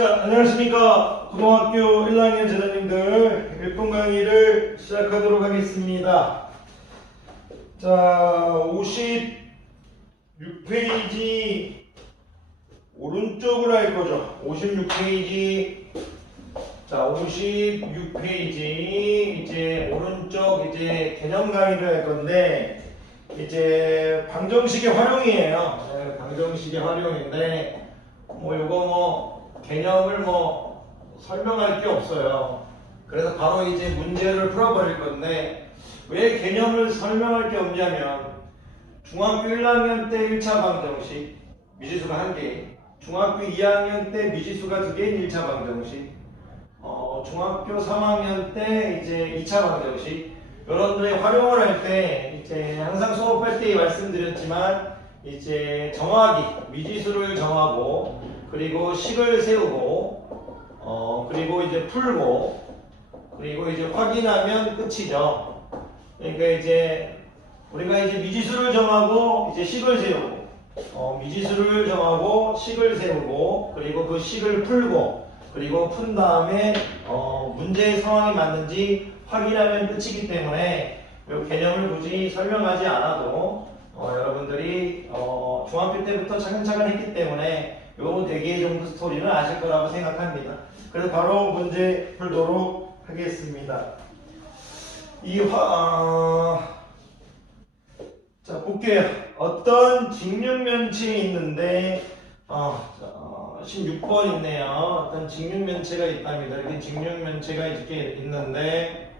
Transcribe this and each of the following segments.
자, 안녕하십니까. 고등학교 1학년 재단님들 1분 강의를 시작하도록 하겠습니다. 자, 56페이지 오른쪽으로 할 거죠. 56페이지. 자, 56페이지 이제 오른쪽 이제 개념 강의를 할 건데 이제 방정식의 활용이에요. 네, 방정식의 활용인데 요거 개념을 설명할 게 없어요. 그래서 바로 이제 문제를 풀어버릴 건데 왜 개념을 설명할 게 없냐면 중학교 1학년 때 1차 방정식 미지수가 1개, 중학교 2학년 때 미지수가 2개인 1차 방정식, 중학교 3학년 때 이제 2차 방정식 여러분들이 활용을 할 때 이제 항상 수업할 때 말씀드렸지만 이제 정하기, 미지수를 정하고 그리고 식을 세우고 그리고 이제 풀고 그리고 이제 확인하면 끝이죠. 그러니까 이제 우리가 이제 미지수를 정하고 이제 식을 세우고 미지수를 정하고 식을 세우고 그리고 그 식을 풀고 그리고 푼 다음에 문제의 상황이 맞는지 확인하면 끝이기 때문에 이 개념을 굳이 설명하지 않아도 여러분들이 중학교 때부터 차근차근 했기 때문에 요 4개 정도 스토리는 아실 거라고 생각합니다. 그래서 바로 문제 풀도록 하겠습니다. 자, 볼게요. 어떤 직육면체에 있는데 16번 있네요. 어떤 직육면체가 있답니다. 이렇게 직육면체가 이렇게 있는데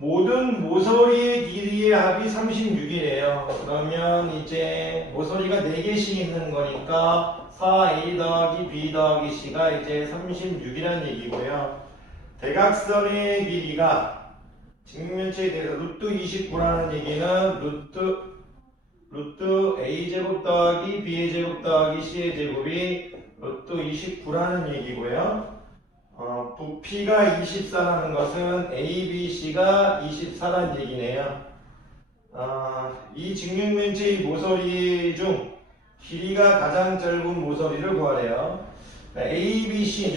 모든 모서리의 길이의 합이 36이래요. 그러면 이제 모서리가 4개씩 있는 거니까 4a 더하기 b 더하기 c가 이제 36이라는 얘기고요. 대각선의 길이가 직육면체에 대해서 루트 29라는 얘기는 루트 a제곱 더하기 b의 제곱 더하기 c의 제곱이 루트 29라는 얘기고요. 부피가 24라는 것은 A, B, C가 24라는 얘기네요. 이 직육면체의 모서리 중 길이가 가장 짧은 모서리를 구하래요. A, B, C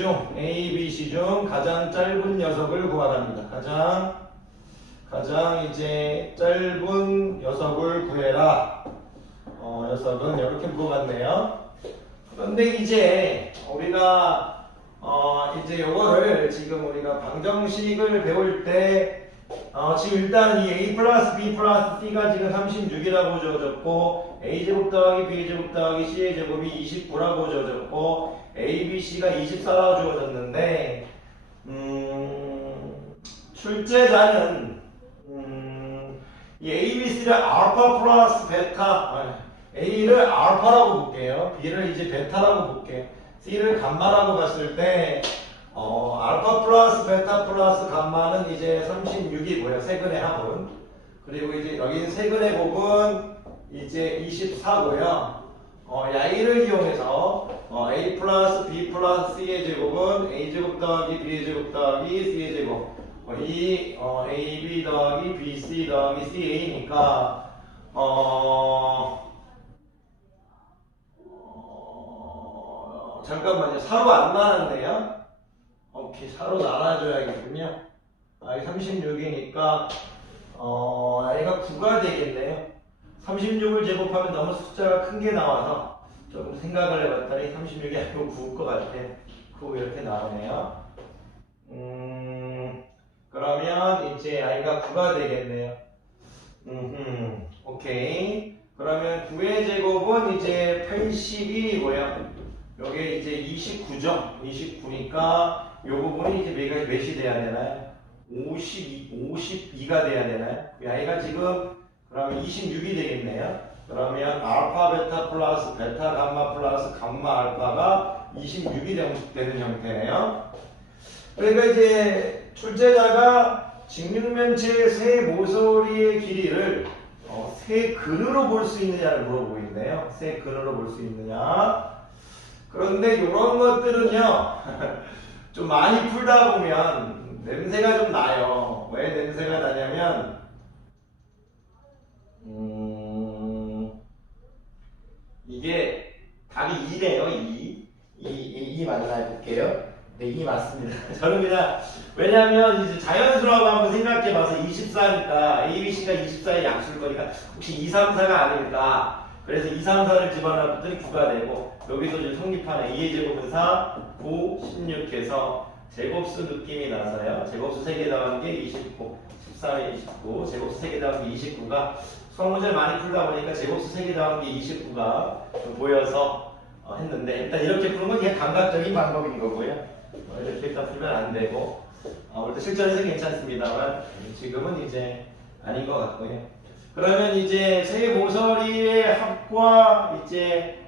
중 가장 짧은 녀석을 구하랍니다. 가장 이제 짧은 녀석을 구해라. 녀석은 이렇게 물어봤네요. 그런데 이제 우리가 이제 요거를 지금 우리가 방정식을 배울 때 지금 일단 이 a 플러스 b 플러스 c가 지금 36이라고 주어졌고 a제곱 더하기 b제곱 더하기 c의 제곱이 29라고 주어졌고 a, b, c가 24라고 주어졌는데 출제자는 이 a, b, c를 알파 플러스 베타 a를 알파라고 볼게요. b를 이제 베타라고 볼게요. C를 감마라고 봤을 때 알파 플러스 베타 플러스 감마는 이제 36이고요. 세근의 합은. 그리고 이제 여기 세근의 곱은 이제 24고요. 야이를 이용해서 A 플러스 B 플러스 C의 제곱은 A제곱 더하기 B의 제곱 더하기 C의 제곱 이 AB 더하기 BC 더하기 CA니까 잠깐만요. 사로 안 나눴네요. 오케이, 사로 나눠줘야겠군요. i 36이니까 i가 9가 되겠네요. 36을 제곱하면 너무 숫자가 큰 게 나와서 조금 생각을 해봤더니 36이 아니고 9일 것 같아요. 9 이렇게 나오네요. 그러면 이제 i가 9가 되겠네요. 오케이. 그러면 9의 제곱은 이제 81이고요. 여기 이제 29죠. 29니까 이 부분이 이제 몇이 돼야 되나요? 52가 돼야 되나요? i가 지금 그러면 26이 되겠네요. 그러면 알파 베타 플러스 베타 감마 플러스 감마 알파가 26이 되는 형태네요. 그러니까 이제 출제자가 직육면체의 세 모서리의 길이를 세 근으로 볼 수 있느냐를 물어보고 있네요. 세 근으로 볼 수 있느냐. 그런데 이런 것들은요 좀 많이 풀다 보면 냄새가 좀 나요. 왜 냄새가 나냐면 이게 답이 2네요. 이 맞습니다. 저는 그냥 왜냐면 이제 자연수라고 한번 생각해봐서 24니까 ABC가 24의 양수일 거니까 혹시 2, 3, 4가 아닐까. 그래서 2, 3, 4를 집어넣었더니 9가 되고 여기서 이제 성립하는 2의 제곱은 4, 9, 16 해서 제곱수 느낌이 나서요. 제곱수 3개 더한 게 29, 13에 29, 제곱수 3개 더한 게 29가 수학 문제를 많이 풀다 보니까 제곱수 3개 더한 게 29가 보여서 했는데 일단 이렇게 푸는 건 그냥 감각적인 방법인 거고요. 이렇게 일단 풀면 안 되고 일단 실전에서 괜찮습니다만 지금은 이제 아닌 것 같고요. 그러면 이제 세 모서리의 합과 이제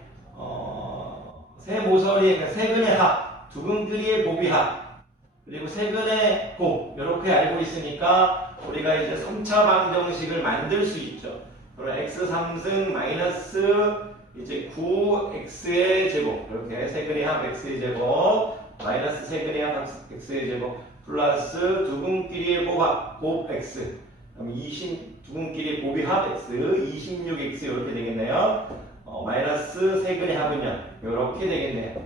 세 모서리의 그러니까 세근의 합, 두근끼리의 곱의 합 그리고 세근의 곱 이렇게 알고 있으니까 우리가 이제 3차 방정식을 만들 수 있죠. 그럼 x 3승 마이너스 이제 9x의 제곱 이렇게 세근의 합 x의 제곱 마이너스 세근의 합 x의 제곱 플러스 두근끼리의 곱 x 그럼 20두근끼리의 곱의 합 x 26x 이렇게 되겠네요. 마이너스 세근의 합은요 이렇게 되겠네요.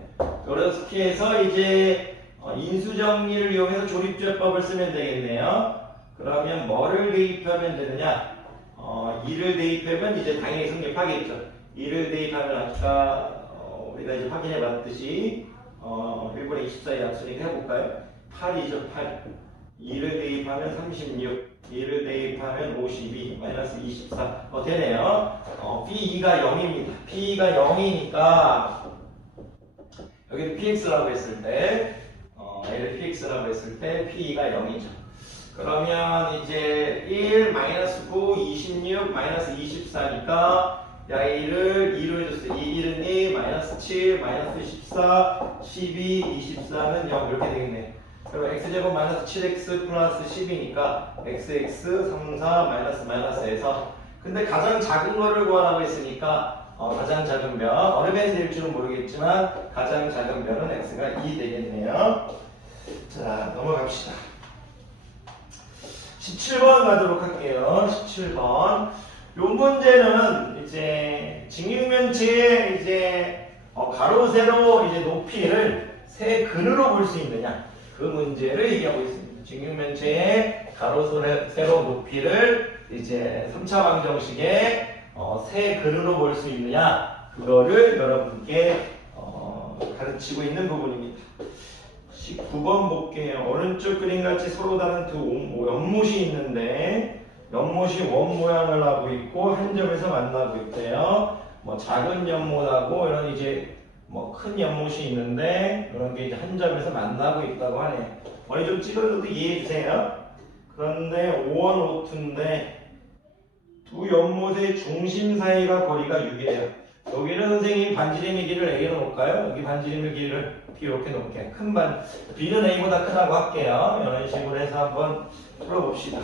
이렇게 해서 이제 인수정리를 이용해서 조립제법을 쓰면 되겠네요. 그러면 뭐를 대입하면 되느냐? 2를 대입하면 이제 당연히 성립하겠죠. 2를 대입하면 아까 우리가 이제 확인해 봤듯이 1분의 24의 약수니까 해볼까요? 8이죠. 8. 2를 대입하면 36. 2를 대입하면 52. 마이너스 24. 되네요. P2가 0입니다. P2가 0이니까 여기 PX라고 했을 때 L을 PX라고 했을 때 P2가 0이죠. 그러면 이제 1, 마이너스 9, 26, 마이너스 24니까 야 1을 2로 해줬어요. 1은 2, 마이너스 7, 마이너스 14, 12, 24는 0 이렇게 되겠네. 그럼 x제곱 마이너스 7x 플러스 10이니까 xx 3, 4 마이너스에서 근데 가장 작은 거를 구하라고 했으니까 가장 작은 면 어느 면이 될 줄은 모르겠지만 가장 작은 면은 x가 2 되겠네요. 자 넘어갑시다. 17번 가도록 할게요. 17번. 요 문제는 이제 직육면체의 이제 가로 세로 이제 높이를 세 근으로 볼 수 있느냐 그 문제를 얘기하고 있습니다. 직육면체의 가로 세로 높이를 이제 3차 방정식의 세 근으로 볼 수 있느냐 그거를 여러분께 가르치고 있는 부분입니다. 19번 볼게요. 오른쪽 그림같이 서로 다른 두 연못이 있는데 연못이 원 모양을 하고 있고 한 점에서 만나고 있대요. 뭐 작은 연못하고 이런 이제 뭐 큰 연못이 있는데 이런 게 이제 한 점에서 만나고 있다고 하네요. 머리 좀 찌그러져도 이해해 주세요. 그런데 5원 5투인데 두 연못의 중심 사이가 거리가 6이에요. 여기는 선생님이 반지름의 길이를 A로 놓을까요? 여기 반지름의 길이를 B 이렇게 놓을게요. B는 A보다 크다고 할게요. 이런 식으로 해서 한번 풀어봅시다.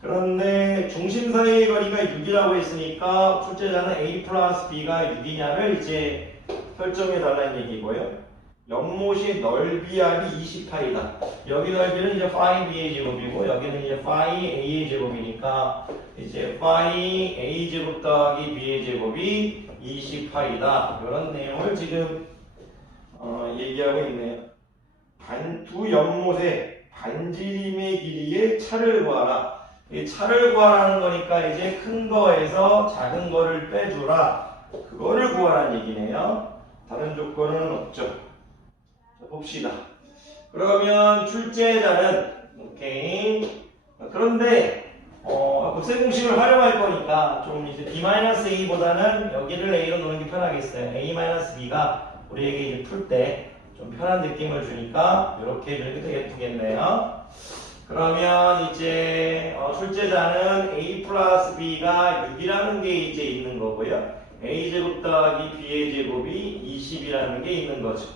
그런데 중심 사이의 거리가 6이라고 했으니까 출제자는 A 플러스 B가 6이냐를 이제 설정해 달라는 얘기고요. 연못이 넓이합이 20파이다. 여기 넓이는 이제 파이 B의 제곱이고 여기는 이제 파이 A의 제곱이니까 이제 파이 A 제곱 더하기 B의 제곱이 20파이다. 이런 내용을 지금 얘기하고 있네요. 두 연못의 반지름의 길이의 차를 구하라. 이 차를 구하라는 거니까 이제 큰 거에서 작은 거를 빼주라. 그거를 구하라는 얘기네요. 다른 조건은 없죠. 자, 봅시다. 그러면 출제자는 오케이. 그런데 곱셈 공식을 활용할 거니까 좀 이제 B-A보다는 여기를 A로 놓는 게 편하겠어요. A-B가 우리에게 이제 풀 때 좀 편한 느낌을 주니까 이렇게 해주는 게 되게 되겠네요. 그러면 이제 출제자는 A 플러스 B가 6이라는 게 이제 있는 거고요. A제곱 더하기 B의 제곱이 20이라는 게 있는 거죠.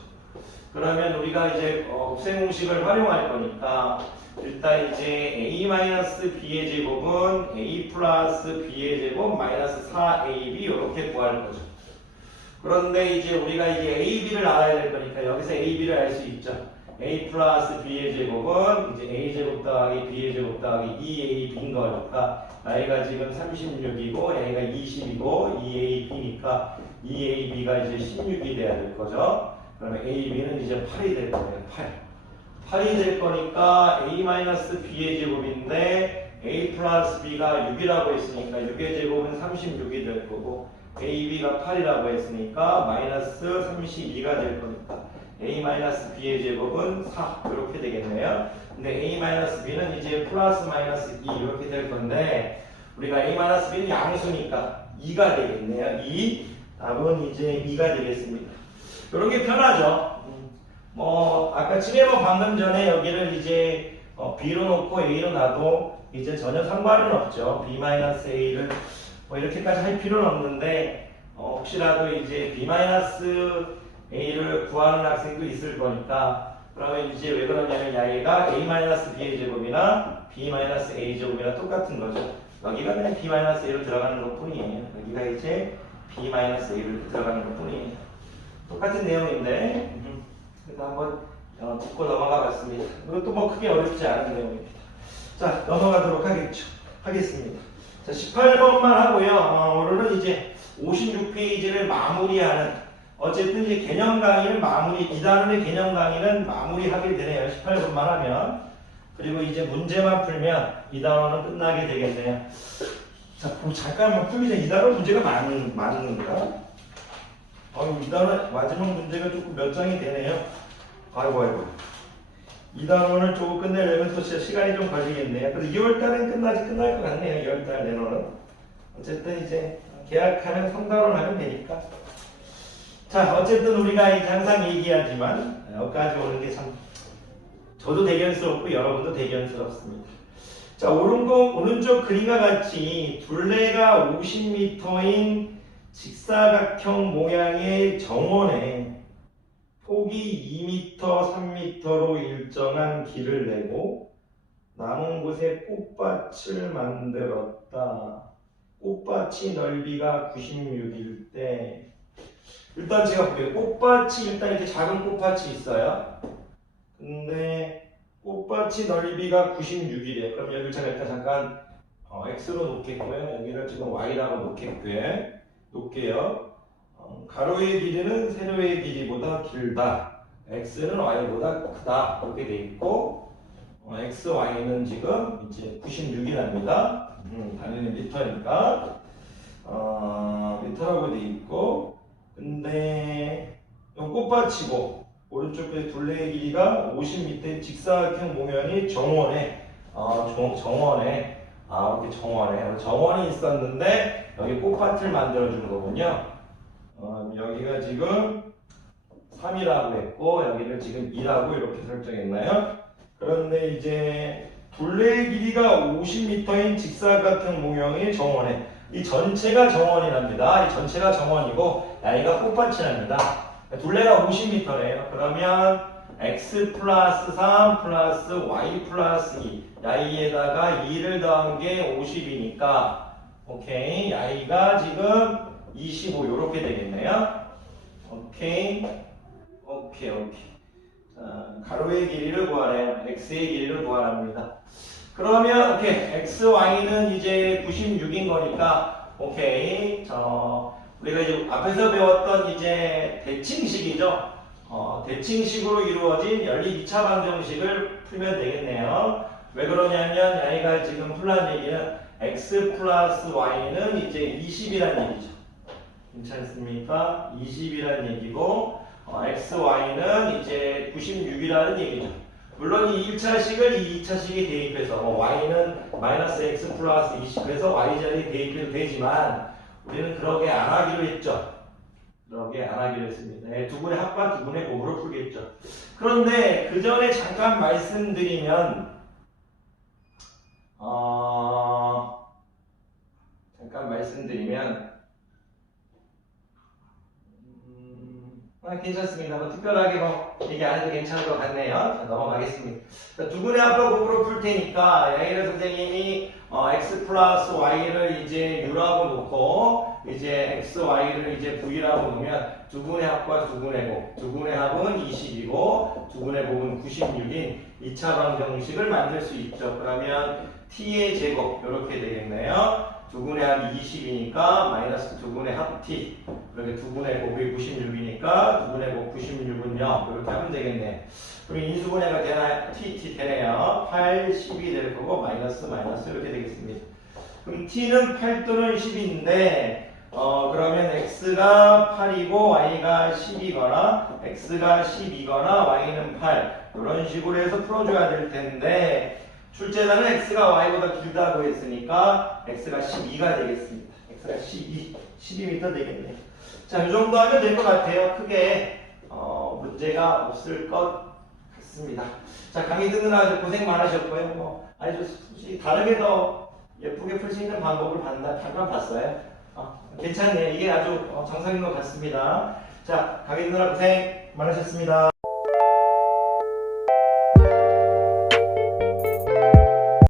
그러면 우리가 이제 곱셈 공식을 활용할 거니까 일단 이제 A-B의 제곱은 A 플러스 B의 제곱 마이너스 4AB 이렇게 구할 거죠. 그런데 이제 우리가 이제 AB를 알아야 될 거니까 여기서 AB를 알 수 있죠. A 플러스 B의 제곱은 이제 A 제곱 더하기 B의 제곱 더하기 2AB인 거니까 A가 지금 36이고 A가 20이고 2AB니까 2AB가 이제 16이 돼야 될 거죠. 그러면 AB는 이제 8이 될 거예요. 8이 될 거니까 A-B의 제곱인데 A 플러스 B가 6이라고 했으니까 6의 제곱은 36이 될 거고 AB가 8이라고 했으니까 마이너스 32가 될 거니까 A-B의 제곱은 4 이렇게 되겠네요. 근데 A-B는 이제 플러스 마이너스 2 이렇게 될 건데 우리가 A-B는 양수니까 2가 되겠네요. 2 답은 이제 2가 되겠습니다. 이렇게 편하죠. 뭐 아까 칠해본 방금 전에 여기를 이제 B로 놓고 A로 놔도 이제 전혀 상관은 없죠. B-A를 뭐 이렇게까지 할 필요는 없는데 혹시라도 이제 B-A를 구하는 학생도 있을 거니까 그러면 이제 왜 그러냐면 얘가 A-B의 제곱이나 B-A 제곱이나 똑같은 거죠. 여기가 그냥 B-A로 들어가는 것 뿐이에요. 여기가 이제 B-A로 들어가는 것 뿐이에요. 똑같은 내용인데 그래서 한번 짚고 넘어가 봤습니다. 이것도 뭐 크게 어렵지 않은 내용입니다. 자, 넘어가도록 하겠습니다. 자, 18번만 하고요. 오늘은 이제 56페이지를 마무리하는 어쨌든 이제 개념 강의는 이 단원의 개념 강의는 마무리하게 되네요. 18번만 하면. 그리고 이제 문제만 풀면 이 단원은 끝나게 되겠네요. 자, 잠깐만 풀기 전에 이 단원 문제가 많은가? 이 단원 마지막 문제가 조금 몇 장이 되네요. 아이고. 이 단원을 조금 끝내려면 또 진짜 시간이 좀 걸리겠네요. 그래서 2월달엔 끝날 것 같네요. 2월달 내로는. 어쨌든 이제 계약하면 3단원 하면 되니까. 자, 어쨌든 우리가 이제 항상 얘기하지만 여기까지 오는 게 참 저도 대견스럽고 여러분도 대견스럽습니다. 자, 오른쪽 그림과 같이 둘레가 50m인 직사각형 모양의 정원에 폭이 2m, 3m로 일정한 길을 내고 남은 곳에 꽃밭을 만들었다. 꽃밭이 넓이가 96일 때 일단 제가 볼게요. 꽃밭이 일단 이렇게 작은 꽃밭이 있어요. 근데 꽃밭이 넓이가 96이래요. 그럼 여기를 제가 일단 잠깐 X로 놓겠고요. 여기를 지금 Y라고 놓을게요. 가로의 길이는 세로의 길이보다 길다. X는 Y보다 크다. 이렇게 돼 있고 X, Y는 지금 이제 96이랍니다. 당연히 미터니까 미터라고 돼 있고 근데 꽃밭이고 오른쪽에 둘레의 길이가 50m의 직사각형 모양이 정원에 정원이 있었는데 여기 꽃밭을 만들어주는 거군요. 여기가 지금 3이라고 했고 여기를 지금 2라고 이렇게 설정했나요? 그런데 이제 둘레의 길이가 50m인 직사각형 모양의 정원에 이 전체가 정원이랍니다. 이 전체가 정원이고 여기가 꽃밭이랍니다. 둘레가 50m래요. 그러면 x 플러스 3 플러스 y 플러스 2 y에다가 2를 더한 게 50이니까 오케이 y가 지금 25 이렇게 되겠네요. 오케이. 자, 가로의 길이를 구하래요. x의 길이를 구하랍니다. 그러면 오케이 x, y는 이제 96인 거니까 오케이. 우리가 이제 앞에서 배웠던 이제 대칭식이죠. 대칭식으로 이루어진 연립 2차 방정식을 풀면 되겠네요. 왜 그러냐면 여기가 지금 풀란 얘기는 x 플러스 y는 이제 20이란 얘기죠. 괜찮습니까? 20이란 얘기고 x, y는 이제 96이라는 얘기죠. 물론 이 1차식을 이 2차식에 대입해서 y는 마이너스 x 플러스 20 그래서 y 자리에 대입해도 되지만 우리는 그러게 안 하기로 했죠. 그러게 안 하기로 했습니다. 네, 두 분의 합과 두 분의 곱으로 풀겠죠. 그런데 그 전에 잠깐 말씀드리면 괜찮습니다. 뭐 특별하게 뭐 얘기 안 해도 괜찮을 것 같네요. 자, 넘어가겠습니다. 자, 두 분의 합과 곱으로 풀 테니까 여기를 선생님이 x 플러스 y를 이제 u라고 놓고 이제 x, y를 이제 v라고 놓으면 두 분의 합과 두 분의 곱, 두 분의 합은 20이고 두 분의 곱은 96인 2차 방정식을 만들 수 있죠. 그러면 t의 제곱 이렇게 되겠네요. 두분의 합이 20이니까 마이너스 두분의 합 t. 그렇게 두분의 곱이 96이니까 두분의 곱 96은 0. 이렇게 하면 되겠네. 그럼 인수분해가 되나, t 되네요. 8, 10이 될 거고 마이너스 이렇게 되겠습니다. 그럼 t는 8 또는 10인데 그러면 x가 8이고 y가 10이거나 x가 10이거나 y는 8 이런 식으로 해서 풀어줘야 될 텐데 출제자는 x가 y보다 길다고 했으니까 x가 12가 되겠습니다. x가 12m 되겠네요. 자, 이 정도 하면 될 것 같아요. 크게 문제가 없을 것 같습니다. 자, 강의 듣느라 고생 많으셨고요. 뭐 아주 솔직히 다르게 더 예쁘게 풀 수 있는 방법을 잠깐 봤어요. 괜찮네요. 이게 아주 정상인 것 같습니다. 자, 강의 듣느라 고생 많으셨습니다.